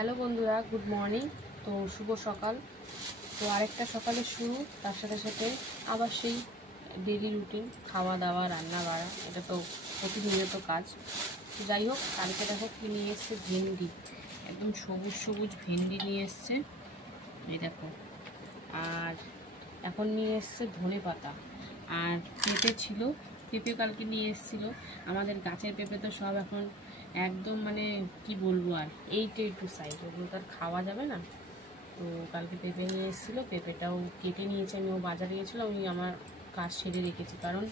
Hello বন্ধুরা, good morning. তো শুভ সকাল। তো আরেকটা সকালের শুরু, তার সাথে সাথে আবার সেই ডেলি রুটিন, খাওয়া দাওয়া, রান্না বাড়া, এটা তো প্রতিনিয়ত কাজ। তো যাই হোক, কালকে দেখো কি নিয়ে এসছে, ভেন্ডি, একদম সবুজ সবুজ ভেন্ডি নিয়ে এসছে, এই দেখো। আর এখন নিয়ে এসছে ধনে পাতা, আর পেঁপে ছিল, পেঁপে কালকে নিয়ে এসেছিলো। আমাদের গাছের পেঁপে তো সব এখন একদম মানে কি বলবো, আর 8 সাইজ, ওগুলো তো আর খাওয়া যাবে না। তো কালকে পেঁপে নিয়ে এসেছিলো, পেঁপেটাও কেটে নিয়েছে। আমি ও বাজারে গিয়েছিলো, আমি আমার কাজ সেরে রেখেছি, কারণ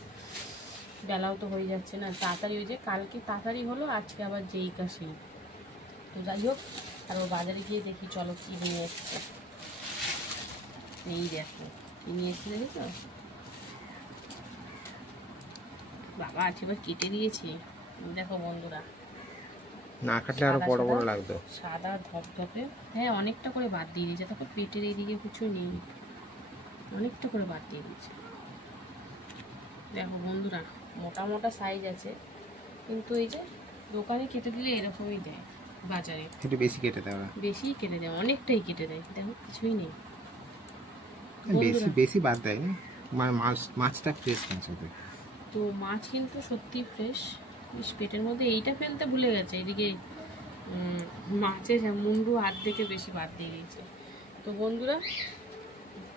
বেলাও তো হয়ে যাচ্ছে না তাড়াতাড়ি। ওই যে কালকে তাড়াতাড়ি হলো, আজকে আবার যেই কা সেই। তো যাই হোক, আর ও বাজারে গিয়ে দেখি, চলো কী নিয়ে এসছে। এই দেখো কী নিয়ে এসছে, দেখি তো বাবা, আজকে এবার কেটে দিয়েছি। দেখো বন্ধুরা, না কাটলে আরো বড় বড় লাগতো, সাদা ধপধপে। হ্যাঁ, অনেকটা করে বাদ দিয়ে দিয়েছে, দেখো পেটের এইদিকে কিছু নেই, অনেকটা করে বাদ দিয়ে দিয়েছে। দেখো বন্ধুরা, মোটা মোটা সাইজ আছে, কিন্তু এই যে দোকানে কেটে দিলে এরকমই দেয়, বাজারে একটু বেশি কেটে দেয়, বেশি কেটে দেয়, অনেকটাই কেটে দেয়। দেখো কিছুই নেই, বেশি বেশি বাদ দেয় না। মাছটা ফ্রেশ মাছ হবে। তো মাছ কিন্তু সত্যি ফ্রেশ। পেটের মধ্যে এইটা ফেলতে ভুলে গেছে, এদিকে মাছের মুন্ডু হাত থেকে বেশি বাদ দিয়ে দিয়েছে। তো বন্ধুরা,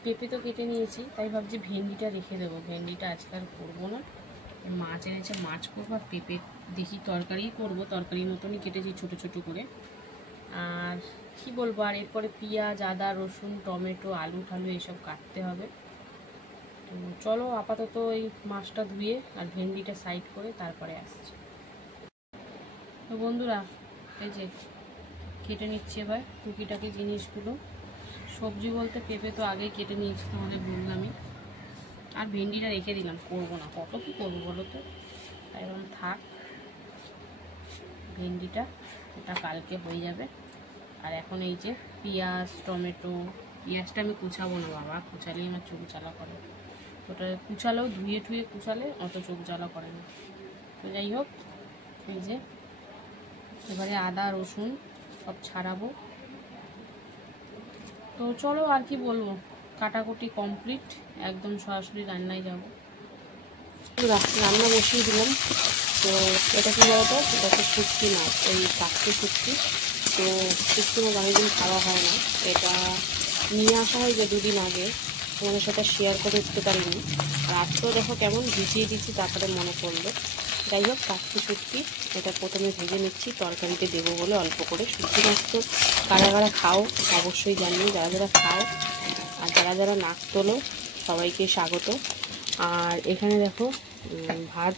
পেঁপে তো কেটে নিয়েছি, তাই ভাবছি ভেন্ডিটা রেখে দেবো। ভেন্ডিটা আজকে আর করবো না, মাছ এনেছে, মাছ করবো, আর পেঁপে দেখি তরকারি করবো, তরকারির মতনই কেটেছি ছোটো ছোটো করে। আর কি বলবো, আর এরপরে পেঁয়াজ, আদা, রসুন, টমেটো, আলু ঠালু এসব কাটতে হবে। তো চলো আপাতত এই মাছটা ধুয়ে আর ভেন্ডিটা সাইড করে তারপরে আসছি। তো বন্ধুরা, এই যে কেটে নিচ্ছি এবার টুকিটাকি জিনিসগুলো। সবজি বলতে পেঁপে তো আগেই কেটে নিয়েছি, তোমাদের বললামই। আর ভেন্ডিটা রেখে দিলাম, করবো না, কত কী করবো বলো তো, তাই এখন থাক। ভেন্ডিটা ওটা কালকে হয়ে যাবে। আর এখন এই যে পেঁয়াজ, টমেটো, পেঁয়াজটা আমি কুচাবো না বাবা, কুচালেই আমার চোখ জ্বালা করে। ওটা কুচালেও ধুয়ে টুয়ে কুচালে অত চোখ জ্বালা করে না। তো যাই হোক, এই যে এবারে আদা রসুন সব ছাড়াবো। তো চলো, আর কি বলবো, কাটাকুটি কমপ্লিট, একদম সরাসরি রান্নায় যাবো। রান্না বসিয়ে দিলাম। তো এটা কী বলতো, এটা হচ্ছে শুটকি মাছ, এই কাটকে শুটকি। তো শুটকি মাছ অনেকদিন খাওয়া হয় না, এটা নিয়ে আসা হয় যে 2 দিন আগে, তোমাদের সাথে শেয়ার করে উঠতে পারিনি। আর আজকেও দেখো কেমন ভিজিয়ে দিচ্ছি, তারপরে মনে পড়লো। যাই হোক, কাটকে শুটকি এটা প্রথমে ভেজে নিচ্ছি, তরকারিতে দেবো বলে অল্প করে। শুটকি মাছ তো কারা কারা খাও অবশ্যই জানিও, যারা যারা খাও, আর যারা যারা নাক তোলো সবাইকে স্বাগত। আর এখানে দেখো ভাত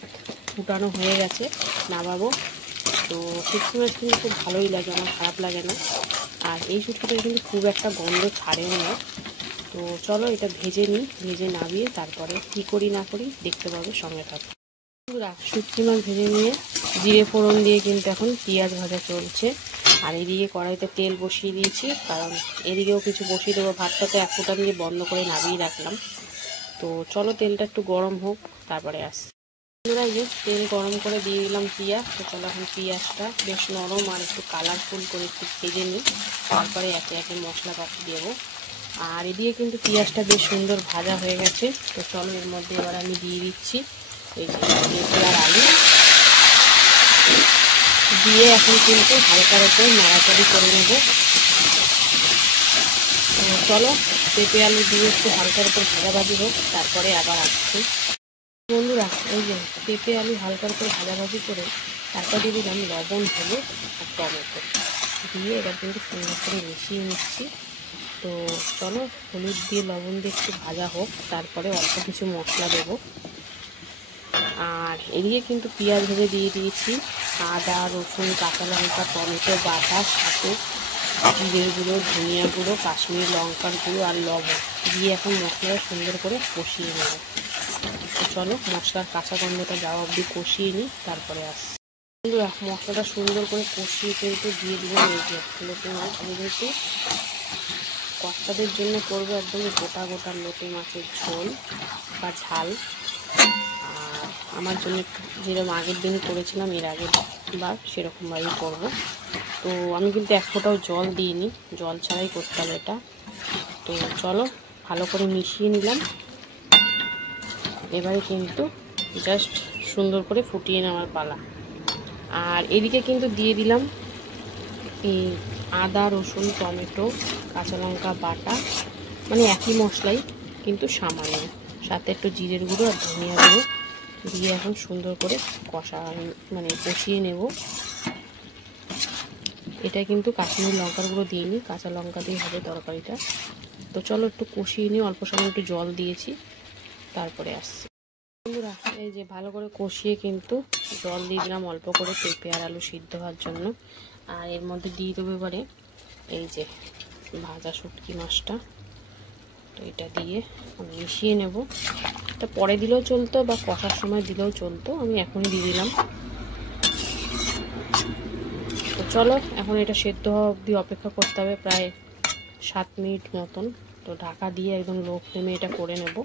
ফুটানো হয়ে গেছে, নামাবো। তো শুটকি মাছ কিন্তু খুব ভালোই লাগে, আমার খারাপ লাগে না। আর এই শুটকিটা কিন্তু খুব একটা গন্ধ ছাড়েও না। তো চলো এটা ভেজে নিই, ভেজে নামিয়ে তারপরে কী করি না করি দেখতে পাবে, সঙ্গে থাকো। শুটকি মাছ ভেজে নিয়ে জিরে ফোড়ন দিয়ে কিন্তু এখন পেঁয়াজ ভাজা চলছে। আর এদিকে কড়াইতে তেল বসিয়ে দিয়েছি, কারণ এদিকেও কিছু বসিয়ে দেবো। ভাতটা তো 1 ফোঁটা দিয়ে বন্ধ করে নামিয়ে রাখলাম। তো চলো তেলটা একটু গরম হোক, তারপরে আসছি। বন্ধুরা, এই যে তেল গরম করে দিয়ে দিলাম পেঁয়াজ। তো চলো এখন পেঁয়াজটা বেশ নরম আর একটু কালারফুল করে একটু ভেজে নিই, তারপরে একে একে মশলাপাতি দেবো। আর এদিকে কিন্তু পেঁয়াজটা বেশ সুন্দর ভাজা হয়ে গেছে। তো চলো এর মধ্যে এবার আমি দিয়ে দিচ্ছি এই যে পেঁপে আর আলু দিয়ে, এখন কিন্তু হালকার ওপর নাড়াচাড়ি করে নেব। চলো পেঁপে আলু দিয়ে একটু হালকার ওপর ভাজাভাজি হোক, তারপরে আবার আসছি। বন্ধুরা, এই যে পেঁপে আলু হালকার উপর ভাজাভাজি করে তারপর দিয়ে দিলাম লবণ, হলুদ আর টমেটো দিয়ে এবার কিন্তু সুন্দর করে মিশিয়ে নিচ্ছি। তো চলো হলুদ দিয়ে লবণ দিয়ে একটু ভাজা হোক, তারপরে অল্প কিছু মশলা দেবো। আর এদিকে কিন্তু পেঁয়াজ ভেজে দিয়ে দিয়েছি, আদা রসুন কাঁচা লঙ্কা টমেটো বাটা, সাথে জিরের গুঁড়ো, ধনিয়া গুঁড়ো, কাশ্মীরি লঙ্কার গুঁড়ো আর লবণ দিয়ে এখন মশলাটা সুন্দর করে কষিয়ে নেব। তো চলো মশলার কাঁচা গন্ধটা যাওয়া অবধি কষিয়ে নিই, তারপরে আসছি। বন্ধুরা, মশলাটা সুন্দর করে কষিয়ে কিন্তু দিয়ে দিব এই যে লোটে মাছ। যেহেতু কর্তাদের জন্য করবো একদম গোটা গোটা লোটে মাছের ঝোল বা ঝাল, আর আমার জন্য যেরকম আগের দিন করেছিলাম এর আগের বার সেরকমভাবেই করবো। তো আমি কিন্তু এক ফোঁটাও জল দিইনি, জল ছাড়াই করতে হবে এটা। তো চলো ভালো করে মিশিয়ে নিলাম। এবারে কিন্তু জাস্ট সুন্দর করে ফুটিয়ে নেওয়ার পালা। আর এদিকে কিন্তু দিয়ে দিলাম এই আদা, রসুন, টমেটো, কাঁচা লঙ্কা বাটা, মানে একই মশলাই কিন্তু সামান্য, সাথে একটু জিরের গুঁড়ো আর ধনিয়া গুঁড়ো দিয়ে এখন সুন্দর করে কষিয়ে নেব। এটা কিন্তু কাশ্মীরি লঙ্কার গুঁড়ো দিইনি, কাঁচা লঙ্কা দিয়ে হবে তরকারিটা। তো চলো একটু কষিয়ে নিই, অল্প সময় একটু জল দিয়েছি, তারপরে আসছি। বন্ধুরা এই যে ভালো করে কষিয়ে কিন্তু জল দিয়ে দিলাম অল্প করে পেঁপে আর আলু সিদ্ধ হওয়ার জন্য। আর এর মধ্যে দিয়ে দেবো এবারে এই যে ভাজা শুটকি মাছটা। তো এটা দিয়ে মিশিয়ে নেব। এটা পরে দিলেও চলতো বা কষার সময় দিলেও চলতো, আমি এখনই দিয়ে দিলাম। তো চলো এখন এটা সেদ্ধ হওয়া অবধি অপেক্ষা করতে হবে, প্রায় 7 মিনিট মতন। তো ঢাকা দিয়ে একদম লো ফ্লেমে এটা করে নেব।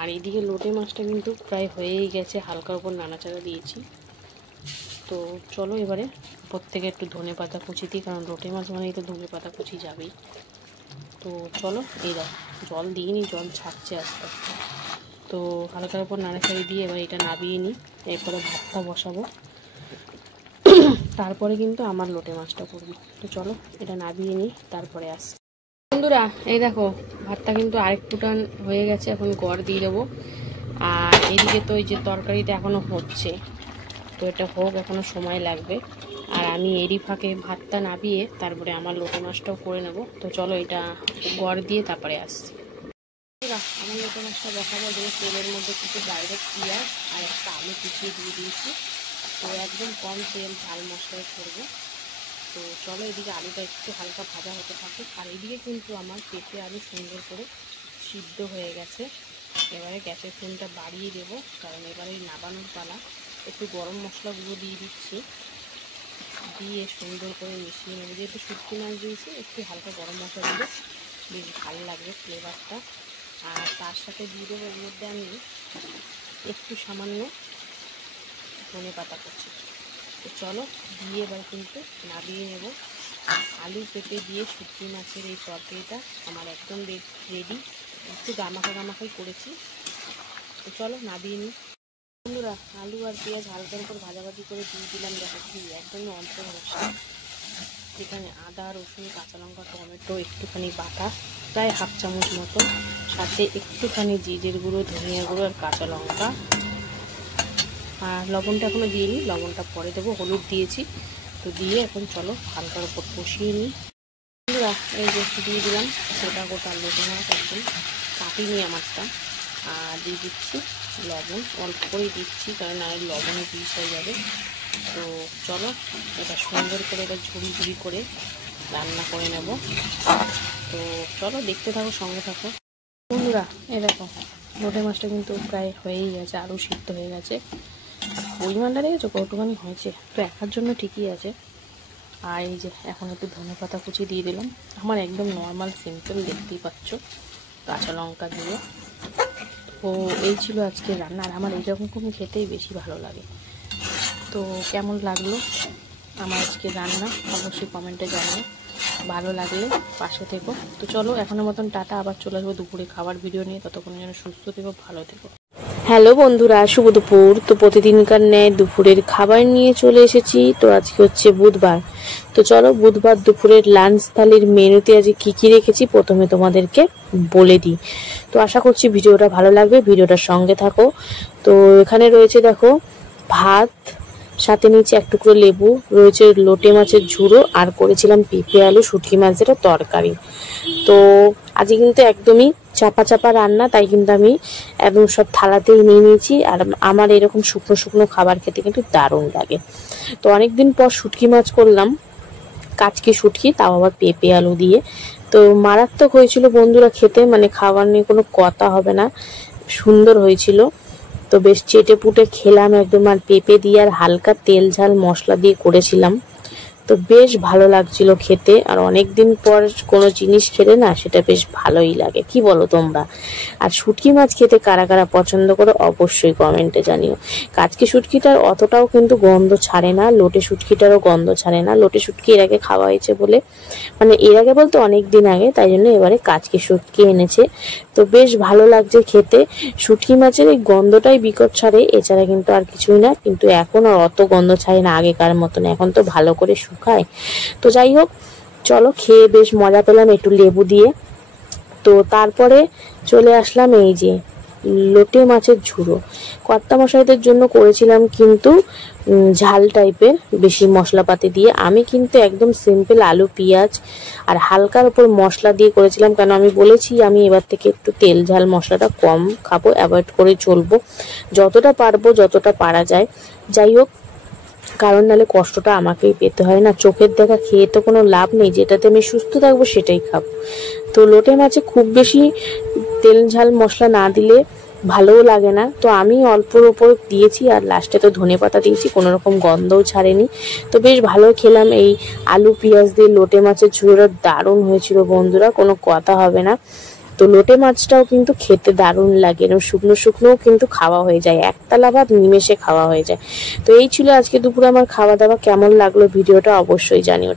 আর এইদিকে লোটে মাছটা কিন্তু প্রায় হয়েই গেছে, হালকার উপর নাড়াচাড়া দিয়েছি। তো চলো এবারে উপর থেকে একটু ধনেপাতা কুচি দিই, কারণ লোটে মাছ মানেই তো ধনেপাতা কুচি যাবেই। তো চলো এই দেখো জল দিইনি, জল ছাড়ছে আস্তে আস্তে। তো হালকার উপর নাড়াচাড়ি দিয়ে এবার এটা নাবিয়ে নিই, এরপরে ভাতটা বসাবো, তারপরে কিন্তু আমার লোটে মাছটা করবো। তো চলো এটা নাবিয়ে নিই, তারপরে আসছি। বন্ধুরা এই দেখো ভাতটা কিন্তু আরেক ফুটান হয়ে গেছে, এখন গড় দিয়ে দেবো। আর এদিকে তো এই যে তরকারিটা এখনও হচ্ছে, তো এটা হোক, এখনও সময় লাগবে। আর আমি এরই ফাঁকে ভাতটা নাবিয়ে তারপরে আমার লোটে মাছটাও করে নেব। তো চলো এটা গড় দিয়ে তারপরে আসছি। আমার লোটে মাছটা বসাবো, দিয়ে তেলের মধ্যে কিছু ডাইরেক্ট পেঁয়াজ আর একটা আলু কুচিয়ে দিয়ে দিয়েছি। তো একদম কম তেল ঝাল মশলায় করবো। তো চলো এদিকে আলুটা একটু হালকা ভাজা হতে থাকে। আর এদিকে কিন্তু আমার পেঁপে আলু সুন্দর করে সিদ্ধ হয়ে গেছে। এবারে গ্যাসের ফ্লেমটা বাড়িয়ে দেবো, কারণ এবারে নাবানোর পালা। একটু গরম মশলা গুঁড়ো দিয়ে দিচ্ছি, দিয়ে সুন্দর করে মিশিয়ে নেবো। যেহেতু শুটকি মাছ দিয়েছি, একটু হালকা গরম মশলা দিলে বেশ ভালো লাগবে ফ্লেভারটা। আর তার সাথে দিয়ে দেবো এর মধ্যে আমি একটু সামান্য ধনেপাতা কুচি। তো চলো দিয়ে এবার কিন্তু নাবিয়ে নেব। আলু পেঁপে দিয়ে শুটকি মাছের এই তরকারিটা আমার একদম রেডি। একটু গামাখাই করেছি। তো চলো নাবিয়ে নিই। বন্ধুরা আলু আর পেঁয়াজ হালকার উপর ভাজাভাজি করে দিয়ে দিলাম। দেখো কি একদমই অল্প মশলা, যেখানে আদা, রসুন, কাঁচা লঙ্কা, টমেটো একটুখানি বাটা, প্রায় হাফ চামচ মতো, সাথে একটুখানি জিরের গুঁড়ো, ধনিয়া গুঁড়ো আর কাঁচা লঙ্কা। আর লবণটা এখনও দিইনি, লবণটা পরে দেবো। হলুদ দিয়েছি। তো দিয়ে এখন চলো হালকার উপর কষিয়ে নিই। বন্ধুরা এই যে দিয়ে দিলাম গোটা লোটে মাছ, একদম কাটিনি আমারটা। আর দিয়ে দিচ্ছি লবণ, অল্প করেই দিচ্ছি, কারণ আর লবণে বিষ হয়ে যাবে। তো চলো এটা সুন্দর করে এবার ঝুড়ি করে রান্না করে নেব। তো চলো দেখতে থাকো, সঙ্গে থাকো। বন্ধুরা এই দেখো লোটে মাছটা কিন্তু প্রায় হয়েই গেছে, আরও সিদ্ধ হয়ে গেছে। পরিমাণটা দেখেছো কতখানি হয়েছে? তো একার জন্য ঠিকই আছে। আর এই যে এখন একটু ধনেপাতা কুচি দিয়ে দিলাম। আমার একদম নর্মাল সিম্পল, দেখতেই পাচ্ছ, কাঁচা লঙ্কা দিয়ে। তো এই ছিল আজকে রান্না। আর আমার এইরকম খেতেই বেশি ভালো লাগে। তো কেমন লাগলো আমার আজকে রান্না অবশ্যই কমেন্টে জানাও। ভালো লাগলে পাশে থেকো। তো চলো এখনের মতন টাটা, আবার চলে আসবো দুপুরে খাবার ভিডিও নিয়ে। ততক্ষণ যেন সুস্থ থেকো, ভালো থেকো। হ্যালো বন্ধুরা, শুভ দুপুর। তো প্রতিদিনকার ন্যায় দুপুরের খাবার নিয়ে চলে এসেছি। তো আজকে হচ্ছে বুধবার। তো চলো বুধবার দুপুরের লাঞ্চ থালির মেনুতে আজকে কি রেখেছি প্রথমে তোমাদেরকে বলে দিই। তো আশা করছি ভিডিওটা ভালো লাগবে, ভিডিওটার সঙ্গে থাকো। তো এখানে রয়েছে দেখো ভাত, সাথে নিচে এক টুকরো লেবু, রয়েছে লোটে মাছের ঝুড়ো, আর করেছিলাম পেঁপে আলু শুটকি মাছ যেটা তরকারি। তো আজকে কিন্তু একদমই চাপা রান্না, তাই কিন্তু আমি একদম সব থালাতেই নিয়ে নিয়েছি। আর আমার এরকম শুকনো খাবার খেতে কিন্তু দারুণ লাগে। তো অনেকদিন পর শুটকি মাছ করলাম, কাচকি শুটকি, তাও আবার পেঁপে আলু দিয়ে। তো মারাত্মক হয়েছিল বন্ধুরা খেতে, মানে খাবার নিয়ে কোনো কথা হবে না, সুন্দর হয়েছিল। তো বেশ চেটে পুটে খেলাম একদম। আর পেঁপে দিয়ে আর হালকা তেল ঝাল মশলা দিয়ে করেছিলাম। তো বেশ ভালো লাগছিল খেতে। আর অনেক দিন পর কোনো জিনিস খেলে না সেটা বেশ ভালোই লাগে, কি বলো তোমরা? আর শুটকি মাছ খেতে কারা কারা পছন্দ করো অবশ্যই কমেন্টে জানিও। কাচকি শুটকিটার অতটাও কিন্তু গন্ধ ছাড়ে না, লোটে শুটকিটারও গন্ধ ছাড়ে না। লোটে শুটকি এর আগে খাওয়া হয়েছে বলে, মানে এর আগে বলতে অনেক দিন আগে, তাই জন্য এবারে কাচকি শুটকি এনেছে। তো বেশ ভালো লাগছে খেতে। শুটকি মাছের এই গন্ধটাই বিকট ছাড়ে, এছাড়া কিন্তু আর কিছুই না। কিন্তু এখন আর অত গন্ধ ছাড়ে না আগেকার মতন, এখন তো ভালো করে শুকায়। তো যাই হোক, চলো খেয়ে বেশ মজা পেলাম একটু লেবু দিয়ে। তো তারপরে চলে আসলাম এই যে লোটে মাছের ঝুড়ো। কর্তা মশাইদের জন্য করেছিলাম কিন্তু ঝাল টাইপের, বেশি মশলাপাতি দিয়ে। আমি কিন্তু একদম সিম্পল আলু পেঁয়াজ আর হালকার উপর মশলা দিয়ে করেছিলাম, কারণ আমি বলেছি আমি এবার থেকে একটু তেল ঝাল মশলাটা কম খাবো, অ্যাভয়েড করে চলবো যতটা পারবো, যতটা পারা যায়। যাই হোক, কারণ নাহলে কষ্টটা আমাকেই পেতে হয় না, চোখের দেখা খেয়ে তো কোনো লাভ নেই, যেটাতে আমি সুস্থ থাকবো সেটাই খাবো। তো লোটে মাছে খুব বেশি তেল ঝাল মশলা না দিলে ভালোও লাগে না, তো আমি অল্পর ওপর দিয়েছি। আর লাস্টে তো ধনেপাতা দিয়েছি, কোনো রকম গন্ধও ছাড়েনি। তো বেশ ভালো খেলাম এই আলু পেঁয়াজ দিয়ে লোটে মাছের ঝুড়োটা, দারুণ হয়েছিল বন্ধুরা, কোনো কথা হবে না। তো লোটে মাছটাও কিন্তু খেতে দারুণ লাগে, এরকম শুকনো শুকনোও কিন্তু খাওয়া হয়ে যায়, একতলা ভাত নিমেষে খাওয়া হয়ে যায়। তো এই ছিল আজকে দুপুরে আমার খাওয়া দাওয়া। কেমন লাগলো ভিডিওটা অবশ্যই জানিও।